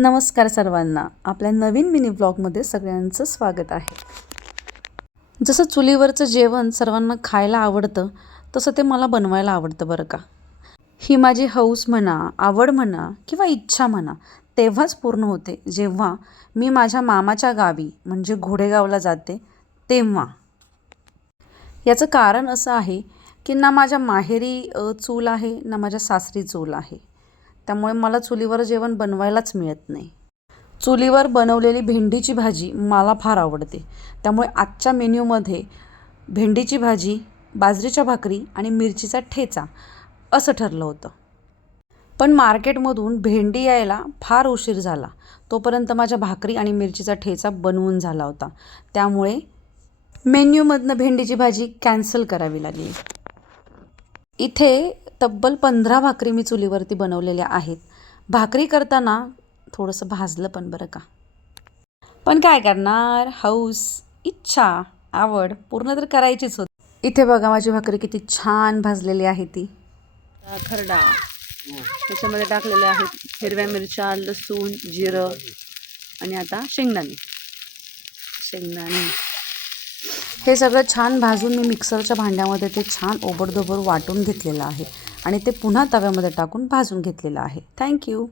नमस्कार सर्वांना, आपल्या नवीन मिनी ब्लॉगमध्ये सगळ्यांचं स्वागत आहे. जसं चुलीवरचं जेवण सर्वांना खायला आवडतं, तसं ते मला बनवायला आवडतं बरं का. ही माझी हौस म्हणा, आवड म्हणा किंवा इच्छा म्हणा, तेव्हाच पूर्ण होते जेव्हा मी माझ्या मामाच्या गावी म्हणजे घोडेगावला जाते तेव्हा. याचं कारण असं आहे की ना माझ्या माहेरी चूल आहे ना माझ्या सासरी चूल आहे. त्यामुळे मला चुलीवर जेवण बनवायलाच मिळत नाही. चुलीवर बनवलेली भेंडीची भाजी मला फार आवडते. त्यामुळे आजच्या मेन्यूमध्ये भेंडीची भाजी, बाजरीच्या भाकरी आणि मिरचीचा ठेचा असं ठरलं होतं. पण मार्केटमधून भेंडी यायला फार उशीर झाला. तोपर्यंत माझ्या भाकरी आणि मिरचीचा ठेचा बनवून झाला होता. त्यामुळे मेन्यूमधनं भेंडीची भाजी कॅन्सल करावी लागली. इथे तब्बल 15 भाकरी मी चुलीवरती बनवलेल्या आहेत. भाकरी करताना थोडंसं भाजलं पण बरं का. पण काय करणार, हौस, इच्छा, आवड पूर्ण तर करायचीच होती. इथे बघा माझी भाकरी किती छान भाजलेली आहे ती. खरडा त्याच्यामध्ये टाकलेले आहेत हिरव्या मिरच्या, लसूण, जिरं आणि आता शेंगदाणे. हे सगळं छान भाजून मी मिक्सरच्या भांड्यामध्ये ते छान ओबडधोबड वाटून घेतलेलं आहे आणि ते पुन्हा तव्यामध्ये टाकून भाजून घेतलेलं आहे. थँक्यू.